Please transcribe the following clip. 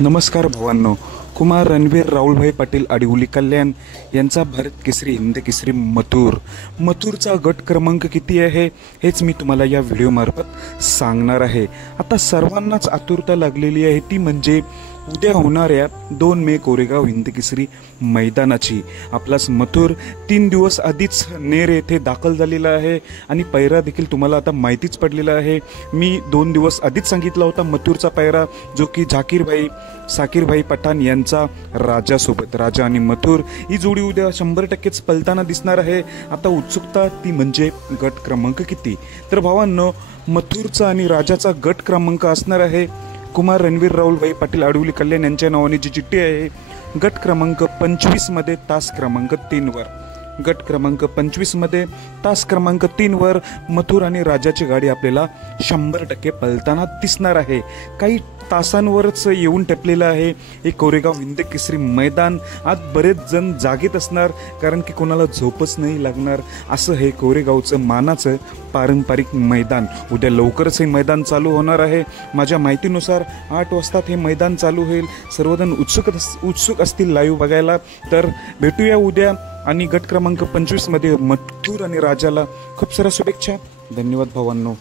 नमस्कार भावांनो. कुमार रणवीर राहुलभाई पाटील आडिवली कल्याण यांचा भारत केसरी हिंद केसरी मथुरचा गट क्रमांक किती आहे हेच मी तुम्हाला या व्हिडिओमार्फत सांगणार आहे. आता सर्वांनाच आतुरता लागलेली आहे, ती म्हणजे उद्या होणाऱ्या 2 मे कोरेगाव हिंद केसरी मैदानाची. आपलाच मथुर 3 दिवस आधीच नेर येथे दाखल झालेला आहे आणि पैरा देखील तुम्हाला आता माहितीच पडलेला आहे. मी 2 दिवस आधीच सांगितला होता मथुरचा पैरा, जो की साकीरभाई पठाण यांचा राजासोबत. राजा आणि मथुर ही जोडी उद्या 100%च पलताना दिसणार आहे. आता उत्सुकता ती म्हणजे गट क्रमांक किती. तर भावांनो, मथुरचा आणि राजाचा गट क्रमांक असणार आहे कुमार रणवीर राहुलभाई पाटील आडिवली कल्याण यांच्या नावाने जी चिठ्ठी आहे, गट क्रमांक 25 मध्ये तास क्रमांक 3 वर. गट क्रमांक 25 मध्ये तास क्रमांक 3 वर मथुर आणि राजाची गाडी आपल्याला 100% पलताना दिसणार आहे. काही तासांवरच येऊन टपलेलं आहे हे कोरेगाव हिंद केसरी मैदान. आज बरेच जण जागेत असणार, कारण की कोणाला झोपच नाही लागणार. असं हे कोरेगावचं मानाचं पारंपरिक मैदान. उद्या लवकरच हे मैदान चालू होणार आहे. माझ्या माहितीनुसार 8 वाजता हे मैदान चालू होईल. सर्वजण उत्सुक असतील लाईव्ह बघायला. तर भेटूया उद्या. आणि गट क्रमांक 25 मध्ये मथुर आणि राजाला खूप साऱ्या शुभेच्छा. धन्यवाद भावांनो.